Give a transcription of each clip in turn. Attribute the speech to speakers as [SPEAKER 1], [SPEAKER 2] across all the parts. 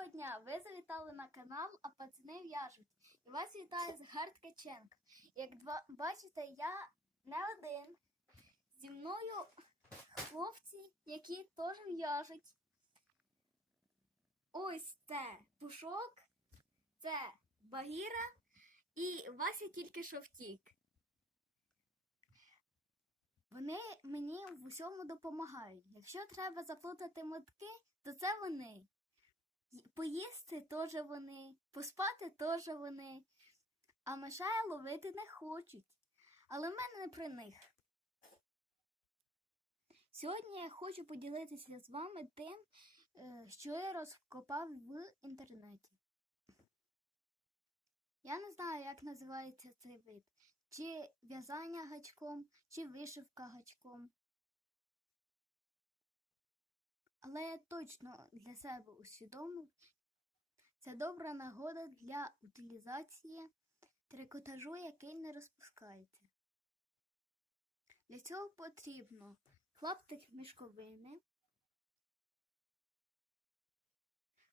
[SPEAKER 1] Доброго дня! Ви завітали на канал, а пацани в'яжуть. І вас вітає Захар Ткаченко. Як два, бачите, я не один. Зі мною хлопці, які теж в'яжуть. Ось це пушок, це Багіра і Вася тільки що втік. Вони мені в усьому допомагають. Якщо треба заплутати мотки, то це вони. Поїсти теж вони, поспати теж вони, а мишая ловити не хочуть. Але в мене не про них. Сьогодні я хочу поділитися з вами тим, е, що я розкопав в інтернеті. Я не знаю, як називається цей вид. Чи в'язання гачком, чи вишивка гачком. Але я точно для себе усвідомив, це добра нагода для утилізації трикотажу, який не розпускається. Для цього потрібно клаптик мішковини,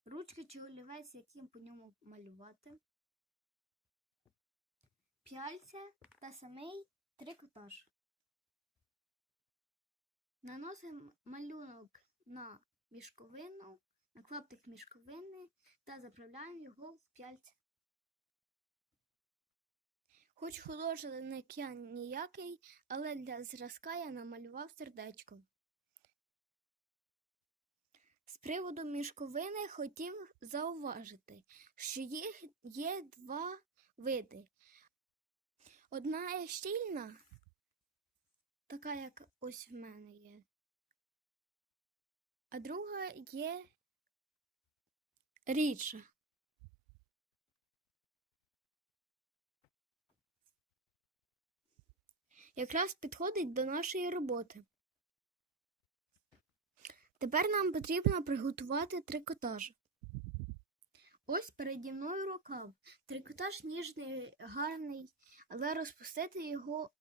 [SPEAKER 1] ручки чи олівець, яким по ньому малювати, п'яльця та самий трикотаж. Наносимо малюнок на мішковину, на клаптик мішковини та заправляємо його в п'яльця. Хоч художник я ніякий, але для зразка я намалював сердечко. З приводу мішковини хотів зауважити, що їх є два види. Одна є щільна, така як ось в мене є. А друга є рідша. Якраз підходить до нашої роботи. Тепер нам потрібно приготувати трикотаж. Ось переді мною рукав. Трикотаж ніжний, гарний, але розпустити його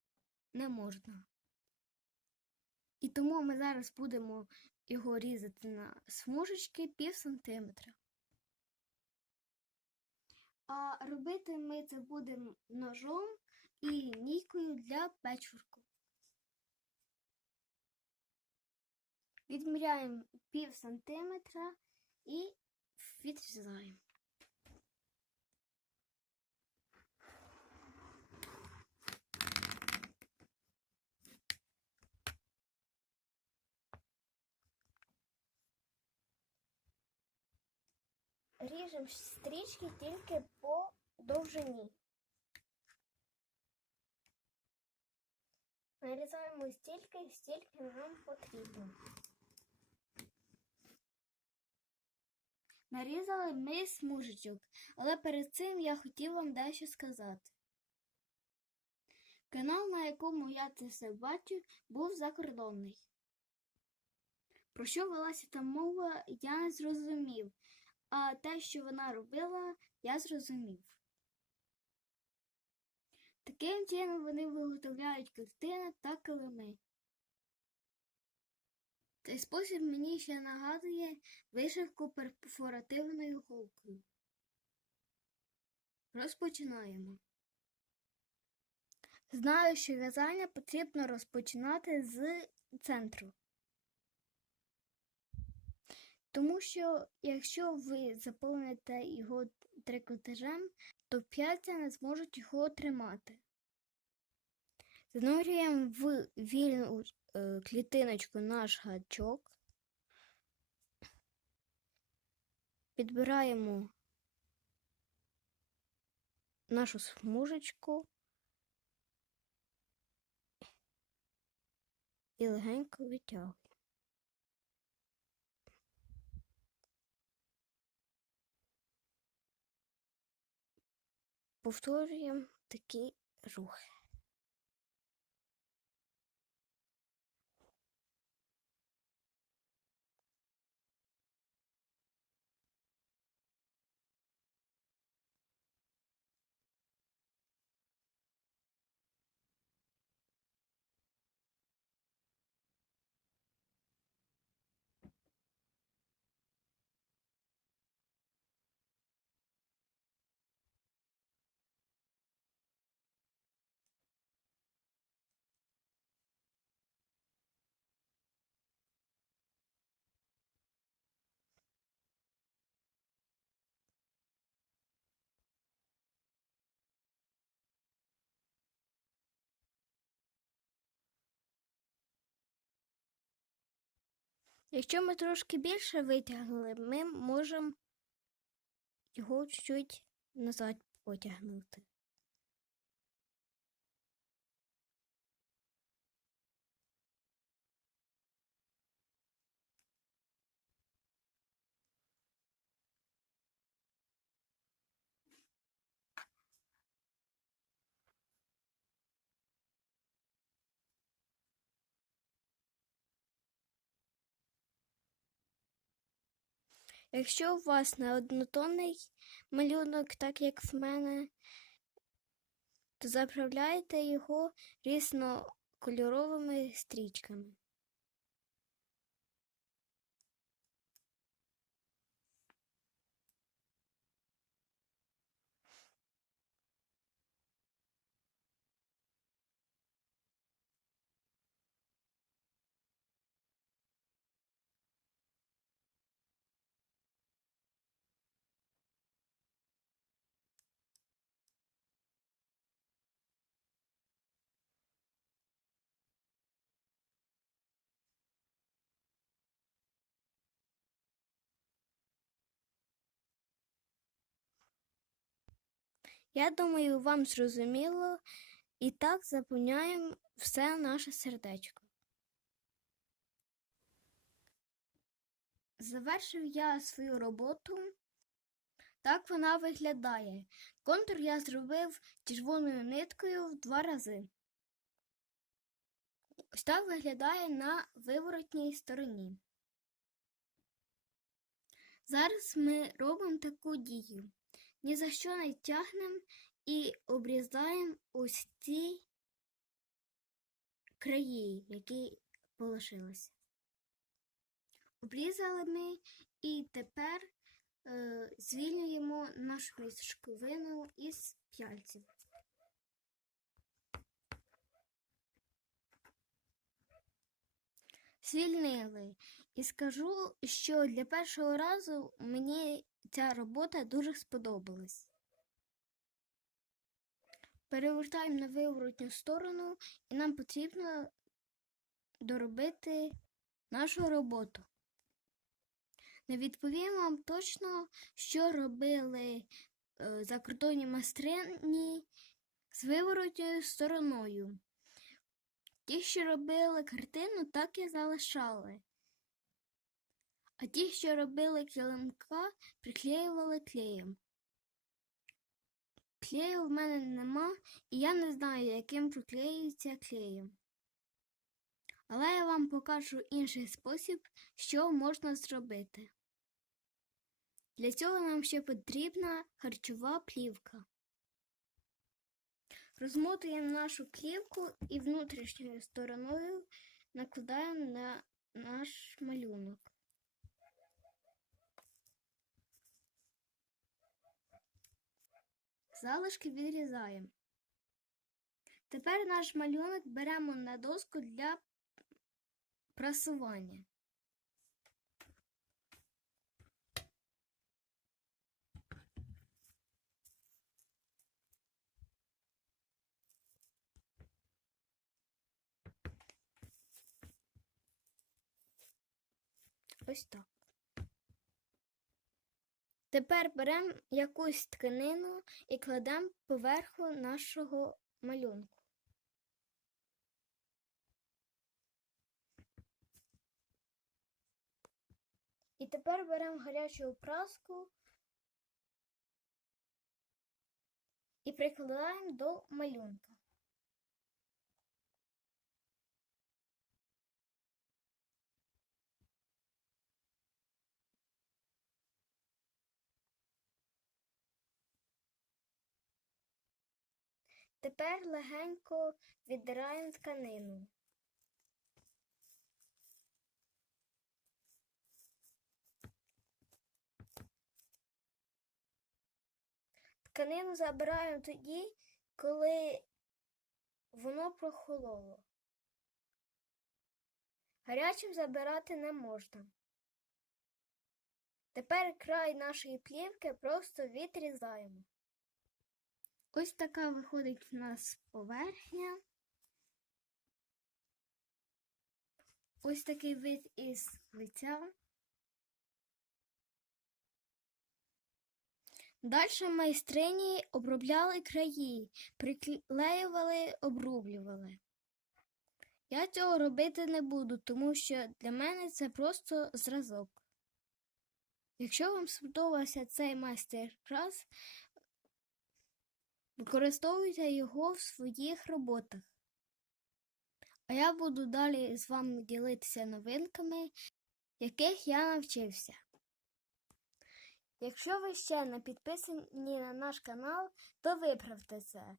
[SPEAKER 1] не можна. І тому ми зараз будемо його різати на смужечки пів сантиметра. А робити ми це будемо ножом і лінійкою для печурку. Відміряємо пів сантиметра і відрізаємо. Ріжемо стрічки тільки по довжині. Нарізаємо стільки, стільки нам потрібно. Нарізали ми смужечок, але перед цим я хотів вам дещо сказати. Канал, на якому я це все бачу, був закордонний. Про що велася там мова, я не зрозумів, а те, що вона робила, я зрозумів. Таким чином вони виготовляють картини та килими. Цей спосіб мені ще нагадує вишивку перфоративною голкою. Розпочинаємо. Знаю, що в'язання потрібно розпочинати з центру. Тому що якщо ви заповните його трикотажем, то п'яття не зможуть його тримати. Занурюємо в вільну е, клітиночку наш гачок, підбираємо нашу смужечку і легенько витягуємо. Повторюємо такі рухи. Якщо ми трошки більше витягнули, ми можемо його чуть-чуть назад потягнути. Якщо у вас не однотонний малюнок, так як в мене, то заправляйте його різнокольоровими стрічками. Я думаю, вам зрозуміло, і так заповняємо все наше сердечко. Завершив я свою роботу. Так вона виглядає. Контур я зробив червоною ниткою в два рази. Ось так виглядає на виворотній стороні. Зараз ми робимо таку дію. Ні за що не тягнемо і обрізаємо ось ці краї, які полишилися. Обрізали ми і тепер е, звільнюємо нашу мішковину із п'яльців. Звільнили. І скажу, що для першого разу мені ця робота дуже сподобалась. Перевертаємо на виворотню сторону, і нам потрібно доробити нашу роботу. Не відповім вам точно, що робили е, закордонні майстрині з виворотньою стороною. Ті, що робили картину, так і залишали. А ті, що робили килимка, приклеювали клеєм. Клею в мене нема, і я не знаю, яким приклеюється клеєм. Але я вам покажу інший спосіб, що можна зробити. Для цього нам ще потрібна харчова плівка. Розмотуємо нашу плівку і внутрішньою стороною накладаємо на наш малюнок. Залишки відрізаємо. Тепер наш малюнок беремо на доску для прасування. Ось так. Тепер беремо якусь тканину і кладемо поверху нашого малюнку. І тепер беремо гарячу праску і прикладаємо до малюнка. Тепер легенько віддираємо тканину. Тканину забираємо тоді, коли воно прохололо. Гарячим забирати не можна. Тепер край нашої плівки просто відрізаємо. Ось така виходить в нас поверхня. ось такий вид із лиця. Далі майстрині обробляли краї, приклеювали, обрублювали. Я цього робити не буду, тому що для мене це просто зразок. Якщо вам сподобався цей майстер-клас, використовуйте його в своїх роботах. А я буду далі з вами ділитися новинками, яких я навчився. Якщо ви ще не підписані на наш канал, то виправте це.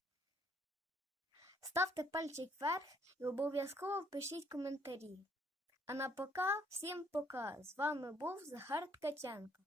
[SPEAKER 1] Ставте пальчик вверх і обов'язково пишіть коментарі. А на пока, всім пока! З вами був Захар Ткаченко.